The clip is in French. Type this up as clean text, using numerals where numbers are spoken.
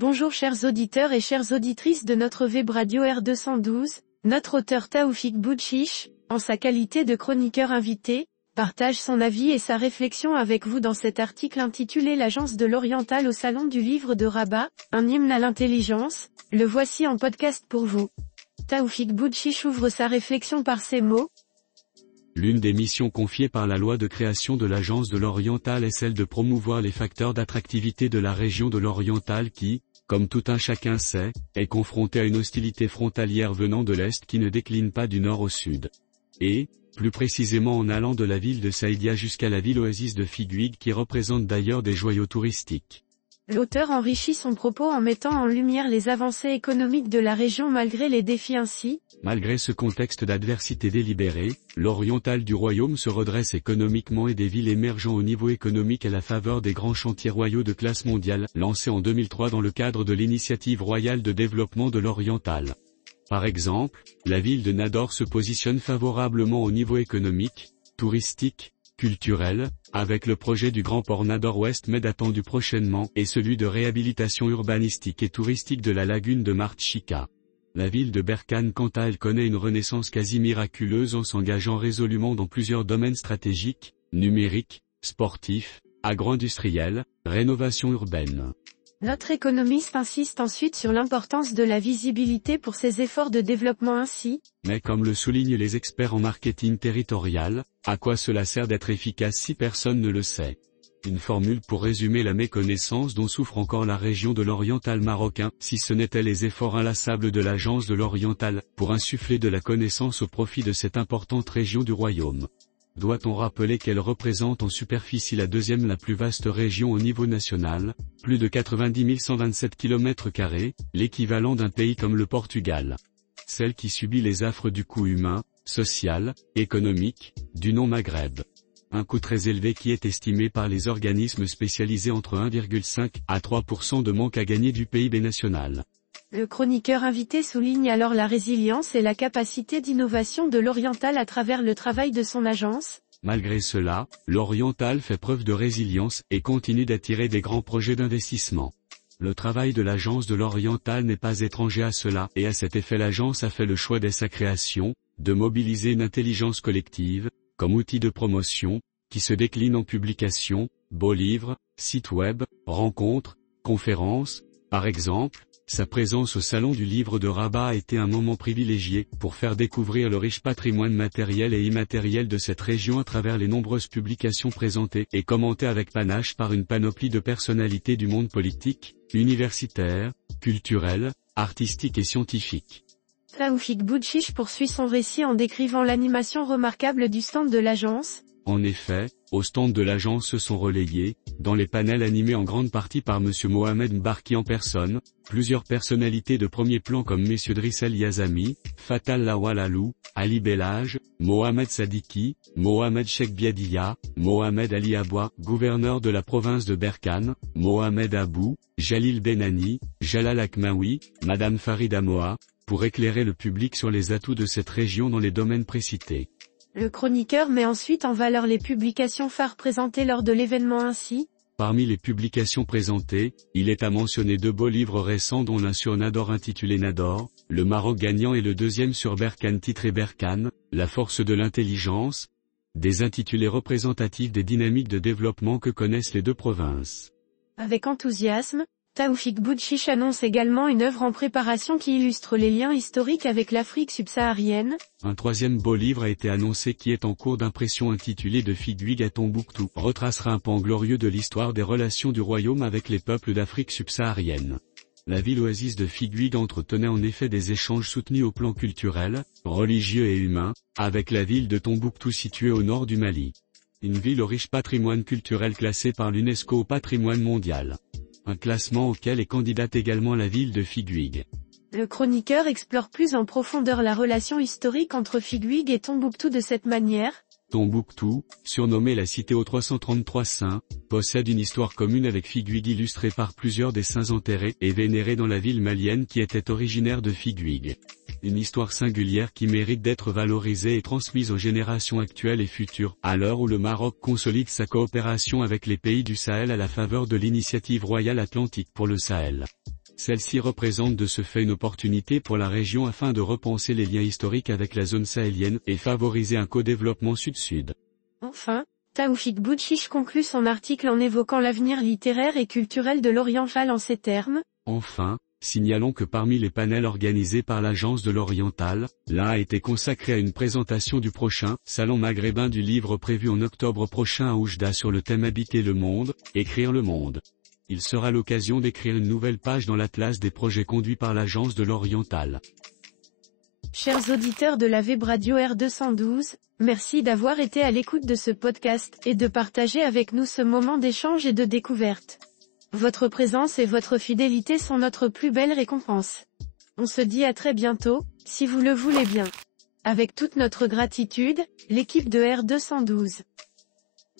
Bonjour chers auditeurs et chères auditrices de notre web radio R212, notre auteur Taoufik Boudchiche, en sa qualité de chroniqueur invité, partage son avis et sa réflexion avec vous dans cet article intitulé L'Agence de l'Oriental au Salon du Livre de Rabat, un hymne à l'intelligence. Le voici en podcast pour vous. Taoufik Boudchiche ouvre sa réflexion par ces mots. L'une des missions confiées par la loi de création de l'Agence de l'Oriental est celle de promouvoir les facteurs d'attractivité de la région de l'Oriental qui, comme tout un chacun sait, est confrontée à une hostilité frontalière venant de l'Est qui ne décline pas du nord au sud. Et, plus précisément en allant de la ville de Saïdia jusqu'à la ville oasis de Figuig qui représente d'ailleurs des joyaux touristiques. L'auteur enrichit son propos en mettant en lumière les avancées économiques de la région malgré les défis ainsi. Malgré ce contexte d'adversité délibérée, l'oriental du royaume se redresse économiquement et des villes émergeant au niveau économique à la faveur des grands chantiers royaux de classe mondiale, lancés en 2003 dans le cadre de l'initiative royale de développement de l'oriental. Par exemple, la ville de Nador se positionne favorablement au niveau économique, touristique, culturel, avec le projet du Grand Port Nador-Ouest Med attendu prochainement et celui de réhabilitation urbanistique et touristique de la lagune de Martchika. La ville de Berkane quant à elle connaît une renaissance quasi miraculeuse en s'engageant résolument dans plusieurs domaines stratégiques, numériques, sportifs, agro-industriels, rénovation urbaine. Notre économiste insiste ensuite sur l'importance de la visibilité pour ses efforts de développement ainsi. Mais comme le soulignent les experts en marketing territorial, à quoi cela sert d'être efficace si personne ne le sait? Une formule pour résumer la méconnaissance dont souffre encore la région de l'Oriental marocain, si ce n'étaient les efforts inlassables de l'Agence de l'Oriental, pour insuffler de la connaissance au profit de cette importante région du royaume. Doit-on rappeler qu'elle représente en superficie la deuxième la plus vaste région au niveau national, plus de 90 127 km², l'équivalent d'un pays comme le Portugal. Celle qui subit les affres du coût humain, social, économique, du non-Maghreb. Un coût très élevé qui est estimé par les organismes spécialisés entre 1,5 à 3% de manque à gagner du PIB national. Le chroniqueur invité souligne alors la résilience et la capacité d'innovation de l'Oriental à travers le travail de son agence. Malgré cela, l'Oriental fait preuve de résilience et continue d'attirer des grands projets d'investissement. Le travail de l'Agence de l'Oriental n'est pas étranger à cela, et à cet effet l'agence a fait le choix dès sa création, de mobiliser une intelligence collective, comme outil de promotion, qui se décline en publications, beaux livres, sites web, rencontres, conférences. Par exemple, sa présence au Salon du Livre de Rabat a été un moment privilégié pour faire découvrir le riche patrimoine matériel et immatériel de cette région à travers les nombreuses publications présentées et commentées avec panache par une panoplie de personnalités du monde politique, universitaire, culturel, artistique et scientifique. Taoufik Boudchiche poursuit son récit en décrivant l'animation remarquable du stand de l'agence. En effet, au stand de l'agence se sont relayés, dans les panels animés en grande partie par M. Mohamed Mbarki en personne, plusieurs personnalités de premier plan comme M. Drissel Yazami, Fatal Lawal Alou, Ali Bellage, Mohamed Sadiki, Mohamed Sheikh Biadiya, Mohamed Ali Aboua, gouverneur de la province de Berkane, Mohamed Abou, Jalil Benani, Jalal Akmaoui, Madame Farida Moa, pour éclairer le public sur les atouts de cette région dans les domaines précités. Le chroniqueur met ensuite en valeur les publications phares présentées lors de l'événement ainsi. Parmi les publications présentées, il est à mentionner deux beaux livres récents dont l'un sur Nador intitulé Nador, le Maroc gagnant et le deuxième sur Berkane titré Berkane, la force de l'intelligence, des intitulés représentatifs des dynamiques de développement que connaissent les deux provinces. Avec enthousiasme, Taoufik Boudchiche annonce également une œuvre en préparation qui illustre les liens historiques avec l'Afrique subsaharienne. Un troisième beau livre a été annoncé qui est en cours d'impression intitulé De Figuig à Tombouctou, retracera un pan glorieux de l'histoire des relations du royaume avec les peuples d'Afrique subsaharienne. La ville oasis de Figuig entretenait en effet des échanges soutenus au plan culturel, religieux et humain, avec la ville de Tombouctou située au nord du Mali. Une ville au riche patrimoine culturel classée par l'UNESCO au patrimoine mondial. Un classement auquel est candidate également la ville de Figuig. Le chroniqueur explore plus en profondeur la relation historique entre Figuig et Tombouctou de cette manière. Tombouctou, surnommée la cité aux 333 saints, possède une histoire commune avec Figuig illustrée par plusieurs des saints enterrés et vénérés dans la ville malienne qui était originaire de Figuig. Une histoire singulière qui mérite d'être valorisée et transmise aux générations actuelles et futures, à l'heure où le Maroc consolide sa coopération avec les pays du Sahel à la faveur de l'initiative royale atlantique pour le Sahel. Celle-ci représente de ce fait une opportunité pour la région afin de repenser les liens historiques avec la zone sahélienne et favoriser un co-développement sud-sud. Enfin, Taoufik Boutchiche conclut son article en évoquant l'avenir littéraire et culturel de l'Oriental en ces termes. Enfin, signalons que parmi les panels organisés par l'Agence de l'Oriental, l'un a été consacré à une présentation du prochain Salon maghrébin du livre prévu en octobre prochain à Oujda sur le thème Habiter le monde, écrire le monde. Il sera l'occasion d'écrire une nouvelle page dans l'atlas des projets conduits par l'Agence de l'Oriental. Chers auditeurs de la Web Radio R212, merci d'avoir été à l'écoute de ce podcast et de partager avec nous ce moment d'échange et de découverte. Votre présence et votre fidélité sont notre plus belle récompense. On se dit à très bientôt, si vous le voulez bien. Avec toute notre gratitude, l'équipe de R212.